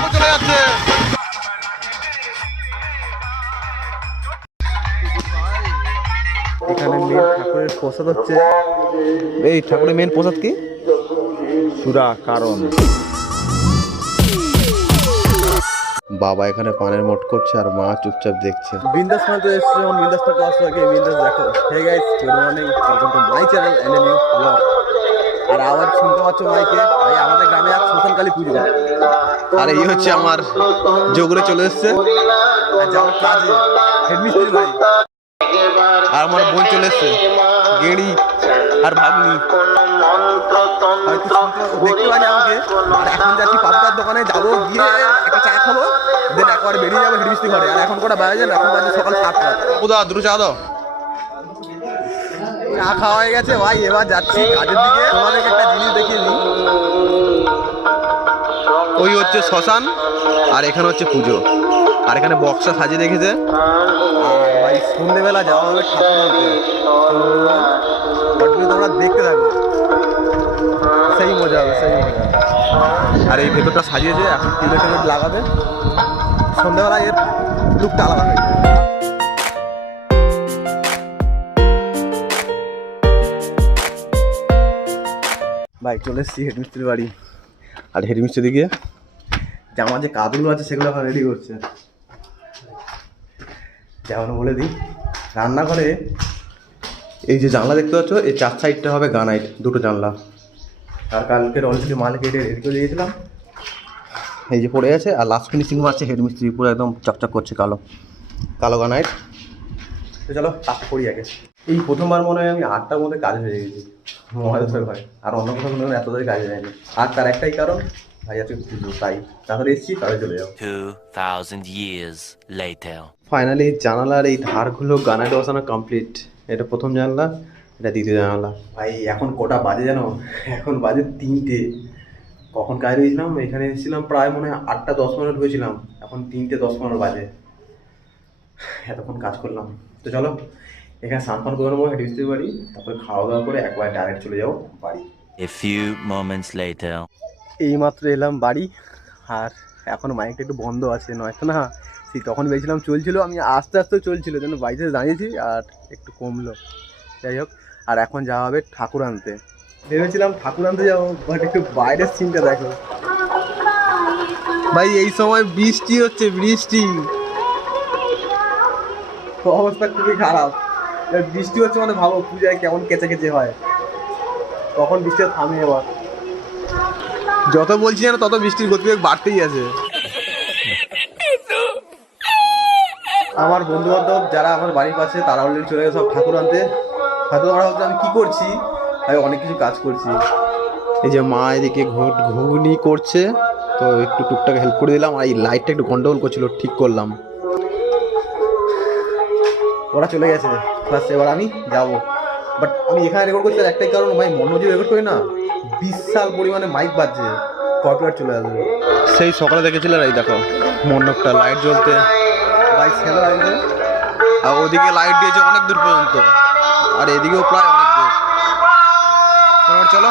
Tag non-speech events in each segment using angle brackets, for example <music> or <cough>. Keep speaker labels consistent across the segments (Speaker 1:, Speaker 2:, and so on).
Speaker 1: ঠাকুর চলে যাচ্ছে। এখানে মেন ঠাকুরের প্রসাদ হচ্ছে। এই ঠাকুরের মেন প্রসাদ কি? সুরা কারণ বাবা এখানে পানের মোট করছে আর মা চুপচাপ দেখছে। বিন্দাস মানে তো এসছে যখন বিন্দাস তো আগে বিন্দাস দেখো। Hey guys good morning welcome to my channel and new blog আর আওয়াজ শুনতে পাচ্ছ মাইকে ভাই, আমাদের গ্রামে আজ শ্মশানকালী পুজো। আর এই হচ্ছে আমার যেগুলো চলে এসছে। যাওয়ার কাজে হেডমিস্ত্রি ভাই। আর আমার বোন চলে এসছে। গেড়ি আর ভাগ্নি। দেখতে পারি আমাকে। আর এখন যাচ্ছি পাপটার দোকানে, যাব গিয়ে একটা চা খাব। দেন একবার বেরিয়ে যাব হেডমিস্ত্রি ঘরে। আর এখন কটা বাজে না? এখন বাজে সকাল সাতটা। বুদা দুটো চা দাও। চা খাওয়া হয়ে গেছে, ভাই, এবার যাচ্ছি কাজের দিকে। তোমাদেরকে একটা জিনিস দেখিয়ে দিই। ওই হচ্ছে শ্মশান, আর এখানে হচ্ছে পুজো। আর এখানে বক্সটা সাজিয়ে রেখেছে। ভাই সন্ধ্যেবেলা যাওয়া হবে ঠাকুর তোমরা দেখতে থাকো সেই মজা হবে, সেই মজা আর এই ভেতরটা সাজিয়েছে, এখন টিভি লাগাবে। সন্ধ্যেবেলা এর লুকটা আলাদা হয়ে ভাই, চলে এসেছি হেডমিস্ত্রির বাড়ি। আর হেডমিস্ত্রি দিকে জামা যে কাজগুলো আছে, সেগুলো এখন রেডি করছে। যেমন বলে দিই, রান্নাঘরে এই যে জানলা দেখতে পাচ্ছ, এই চার সাইডটা হবে গানাইট দুটো জানলা। আর কালকের অলরেডি মাল কেটে রেডি করে দিয়েছিলাম। এই যে পড়ে আছে, আর লাস্ট ফিনিশিং মারছে হেডমিস্ত্রি, পুরো একদম চকচক করছে কালো। কালো গানাইট তো চলো কাজ করি আগে। এই প্রথমবার মনে হয় আমি আটটার মধ্যে কাজ হয়ে গেছি। আর অন্য কোথাও হয় এত তাড়াতাড়ি কাজ হয়নি আর তার একটাই কারণ ভাই আজকে পুজো তাই। তাড়াতাড়ি এসেছি তাহলে চলে যাও।
Speaker 2: 2,000 years later.
Speaker 1: ফাইনালি জানালার এই ধারগুলো গানাইট বসানো কমপ্লিট এটা প্রথম জানলা এটা দ্বিতীয় জানালা। ভাই এখন কটা বাজে জানো? এখন বাজে তিনটে। কখন কাজ হয়েছিলাম? এখানে এসেছিলাম প্রায় মনে হয় আটটা দশ মিনিট হয়েছিলাম। এখন তিনটে দশ পনেরো বাজে। এতক্ষণ কাজ করলাম। তো চলো এখানে স্নান ফান করে নেব হেডিস্ত্রি বাড়ি তারপরে খাওয়া দাওয়া করে একবার ডাইরেক্ট চলে যাব বাড়ি।
Speaker 2: A few moments later.
Speaker 1: এইমাত্র এলাম বাড়ি আর এখন মাইকটা একটু বন্ধ আছে নয়তো না? সেই তখন বেছিলাম চলছিল আমি আস্তে আস্তে চলছিল যেন বাড়িতে দাঁড়িয়েছি আর একটু কমলো। যাই হোক আর এখন যাওয়া হবে ঠাকুর আনতে। ভেবেছিলাম ঠাকুর আনতে যাব বাট একটু বাইরের সিনটা দেখো। ভাই এই সময় বৃষ্টি হচ্ছে বৃষ্টি। অবস্থা খুবই খারাপ। বৃষ্টি হচ্ছে মানে ভাবো পূজায় কেমন কেচে কেচে হয়? কখন বৃষ্টি থামে এবার। যত বলছি না তত বৃষ্টির গতিবেগ বাড়তেই আছে। আমার বন্ধু বান্ধব যারা আমার বাড়ির পাশে, তারা অলরেডি চলে গেছে সব ঠাকুর আনতে। হয়তো ওরা ভাবছে আমি কি করছি? আমি অনেক কিছু কাজ করছি। এই যে মা এদিকে ঘুট- ঘুগনি করছে, তো একটু টুকটাক হেল্প করে দিলাম। আর এই লাইটটা একটু গন্ডগোল করছিল, ঠিক করলাম। ওরা চলে গেছে। প্লাস এবার আমি যাব। বাট আমি এখানে রেকর্ড করছি একটাই কারণ ভাই মনে যদি রেকর্ড করি না বিশাল পরিমাণে মাইক বাজছে কপিরাইট চলে আসবে। সেই সকালে দেখেছিল এই দেখো মণ্ডপটা লাইট জ্বলতে? বাইক সেলো লাগছে আর ওদিকে লাইট দিয়েছে অনেক দূর পর্যন্ত। আর এদিকেও প্রায় অনেক দূর। চলো।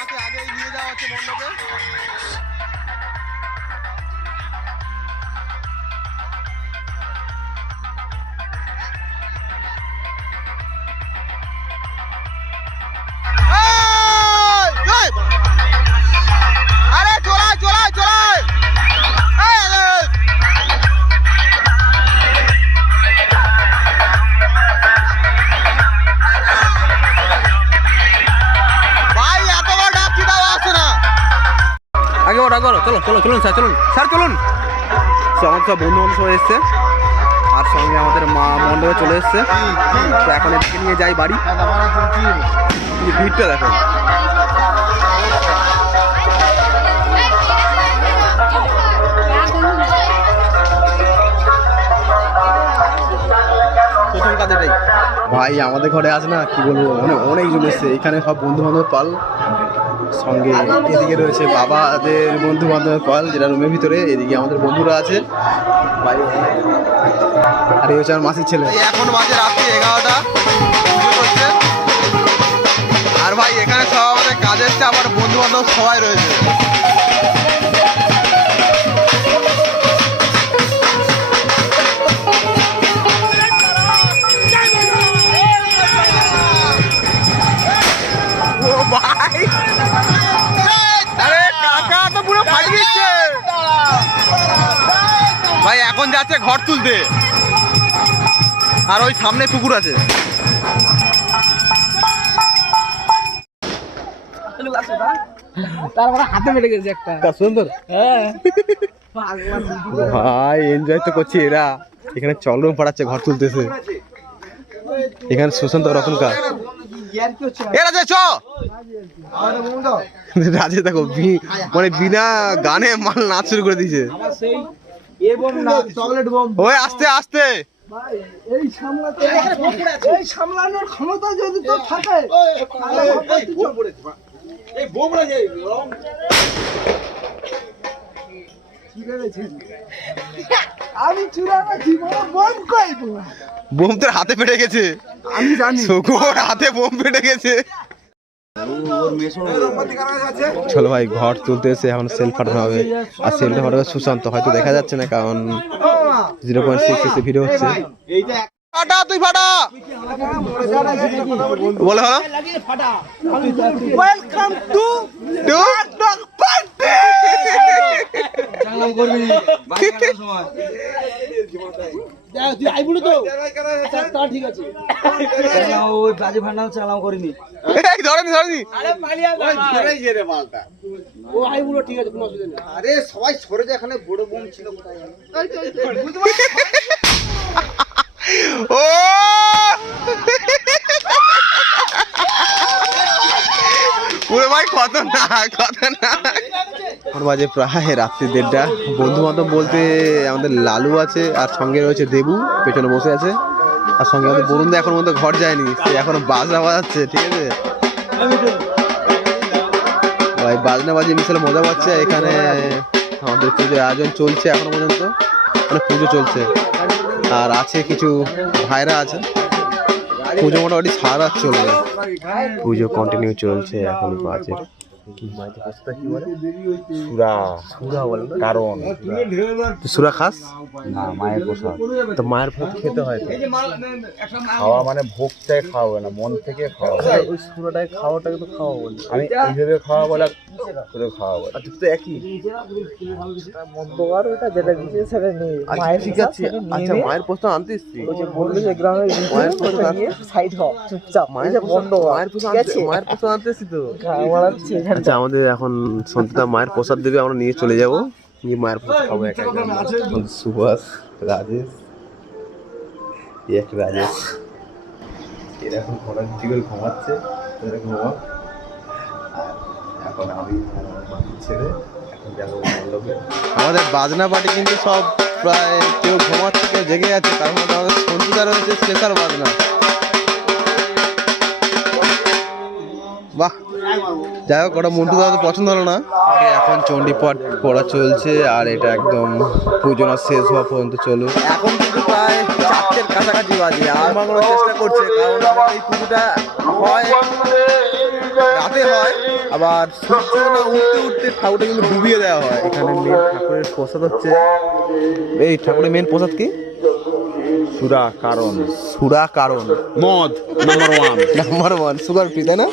Speaker 1: মাকে আগেই নিয়ে যাওয়া হচ্ছে মণ্ডপে করো চলো চলো চলুন স্যার চলুন। স্যার চলুন। আমার সব বন্ধু বান্ধব সবাই এসছে। আর সঙ্গে আমাদের মা মণ্ডপে চলে এসছে। তো এখন এদিকে নিয়ে যাই বাড়ি। ভিড়টা দেখো। ভাই আমাদের ঘরে আছে না কি বলব অনেক অনেক জন এসছে। এখানে সব বন্ধু বান্ধব পাল। সঙ্গে এদিকে রয়েছে বাবাদের বন্ধু বান্ধবের কল, যেটা রুমের ভিতরে, এদিকে আমাদের বন্ধুরা আছে। আর এই হচ্ছে আমার মাসির ছেলে। এখন মাসে রাত্রি এগারোটা। আর ভাই, এখানে সব আমাদের কাজের আমার বন্ধু বান্ধব সবাই রয়েছে। এখন যাচ্ছে ঘর তুলতে। আর ওই সামনে পুকুর আছে।
Speaker 3: তারপরে হাতে বেড়ে গেছে একটা।
Speaker 1: সুন্দর।
Speaker 3: হ্যাঁ।
Speaker 1: ভাই এনজয় তো করছি এরা। এখানে চলরম পাড়াচ্ছে ঘর তুলতেছে। এখানে সুশান্ত রতনকার এ রাজে চ! রাজে দেখো বি- মানে বিনা গানে মাল নাচ শুরু করে দিয়েছে। ওই আস্তে আস্তে।
Speaker 3: এই সামলাতে এই সামলানোর ক্ষমতা যদি তো থাকে আমি চূড়ানো জীবনে বম কইব
Speaker 1: বোম তোর হাতে পেটে গেছে।
Speaker 3: আমি জানি।
Speaker 1: শুকুর হাতে বোম পেটে গেছে। চলো ভাই ঘর তুলতে এসে এখন সেল ফাটানো হবে। আর সেলটা ফাটাবে সুশান্ত হয়তো দেখা যাচ্ছে না কারণ জিরো পয়েন্ট সিক্স এসে ভিডিও হচ্ছে। ফাটা তুই ফাটা। বলে হলো?
Speaker 3: ওয়েলকাম টু
Speaker 1: টু
Speaker 3: তুই আইবুড়ো তো। আচ্ছা, তা ঠিক আছে। ওই বাজে ভান্ডার চালাও করিনি।
Speaker 1: এই ধরেনি ধরেনি।
Speaker 3: ও আইবুড়ো ঠিক আছে কোনো অসুবিধা নেই।
Speaker 4: আরে সবাই সরে এখানে বড় বোম ছিল কোথায় <laughs>
Speaker 1: ও! ওরে ভাই কত না কত না। এখন বাজে প্রায় রাত্রি দেড়টা। বন্ধু বান্ধব বলতে আমাদের লালু আছে, আর সঙ্গে রয়েছে দেবু, পেছনে বসে আছে। আর সঙ্গে আমাদের বরুণ এখন মধ্যে ঘর যায়নি। সে এখন বাজনা বাজাচ্ছে, ঠিক আছে? ভাই, বাজনা বাজিয়ে মিশালে মজা পাচ্ছে এখানে আমাদের পুজোর আয়োজন চলছে এখনও পর্যন্ত। মানে পুজো চলছে। আর আছে কিছু ভাইরা আছে। পুজো মোটামুটি সারা চলবে। পুজো কন্টিনিউ চলছে, এখন বাজে।
Speaker 5: সুরা।
Speaker 1: সুরা বলে
Speaker 5: কারণ।
Speaker 1: সুরা খাস?
Speaker 5: না মায়ের প্রসাদ।
Speaker 1: তো মায়ের ভোগ খেতে হয়
Speaker 5: খাওয়া মানে ভোগটাই না মন থেকে খাওয়াবে
Speaker 1: ওই সুরাটাকে খাওয়াটাকে তো খাওয়া বলি।
Speaker 5: আমি এইভাবে খাওয়া বলে খাওয়া
Speaker 1: আচ্ছা তো একই?
Speaker 3: মন্তবার ওটা যেটা দিয়েছে সেটা নেই
Speaker 1: আচ্ছা ঠিক আছে। আচ্ছা মায়ের প্রশ্ন আনতে এসছি।
Speaker 3: বলল যে গ্রামের
Speaker 1: মায়ের প্রশ্ন
Speaker 3: সাইড হ চুপচাপ।
Speaker 1: মায়ের
Speaker 3: বন্ধ
Speaker 1: আনতে মায়ের প্রশ্ন আনতে এসছি তো।
Speaker 3: আমার হচ্ছে
Speaker 1: আচ্ছা আমাদের এখন সন্ধ্যা মায়ের প্রসাদ দেবে আমরা নিয়ে চলে যাব। নিয়ে মায়ের প্রসাদ খাব একা একা সুভাষ রাজেশ এই এক রাজেশ। এরা এখন ঘোড়ার দিকে ঘুমাচ্ছে। ঘুমা এখন আমি আর আমার মাটির ছেলে এখন যাব মণ্ডপে। আমাদের বাজনা পার্টি কিন্তু সব প্রায় কেউ ঘুমাচ্ছে কেউ জেগে আছে তার মধ্যে আমাদের সঞ্চিতা রয়েছে স্পেশাল বাজনা। বাহ যাই হোক ওটা মন্টু দাদা তো পছন্দ হলো না। এখন চণ্ডীপাঠ পড়া চলছে আর এটা একদম পুজোনা শেষ হওয়া পর্যন্ত চলো এখন কিন্তু প্রায় চারটের কাছাকাছি বাজে আর চেষ্টা করছে কারণ আমাদের এই পুজোটা হয় রাতে হয় আবার সূর্য না উঠতে উঠতে ঠাকুরটা কিন্তু ডুবিয়ে দেওয়া হয়। এখানে মেন ঠাকুরের প্রসাদ হচ্ছে এই ঠাকুরের মেন প্রসাদ কি?
Speaker 5: সুরা কারণ।
Speaker 1: সুরা কারণ।
Speaker 5: মদ number one
Speaker 1: number one sugar free তাই না?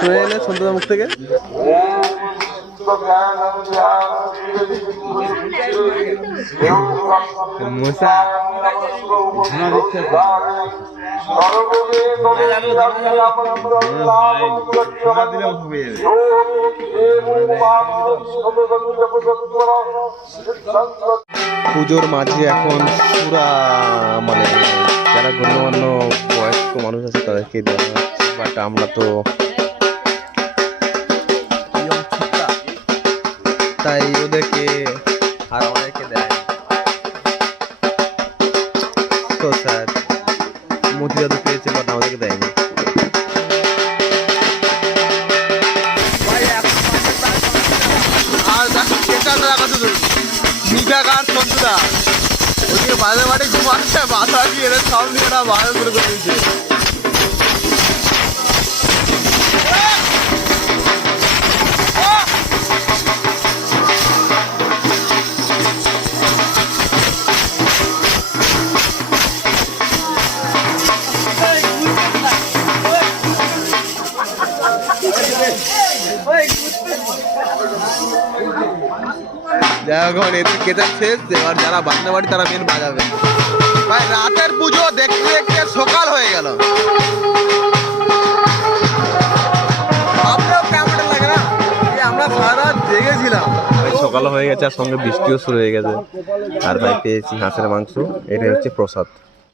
Speaker 1: শুনে এলে সন্ধ্যা মুখ থেকে। পুজোর মাঝে এখন পুরা মানে যারা গণ্যমান্য বয়স্ক মানুষ আছে তাদেরকে দেওয়া হচ্ছে বাট আমরা তো তাই ওদেরকে আর আমাদেরকে ওদিকে বাজে বাড়ি ঘুমাচ্ছে মাথা দিয়ে এদের সব যাই হোক এদের কেটে শেষ। এবার যারা বাজনা বাড়ি তারা মেন বাজাবে। ভাই, রাতের পুজো দেখতে দেখতে সকাল হয়ে গেল। সকাল হয়ে গেছে, আর সঙ্গে বৃষ্টিও শুরু হয়ে গেছে। আর ভাই, পেয়েছি হাঁসের মাংস। এটা হচ্ছে প্রসাদ।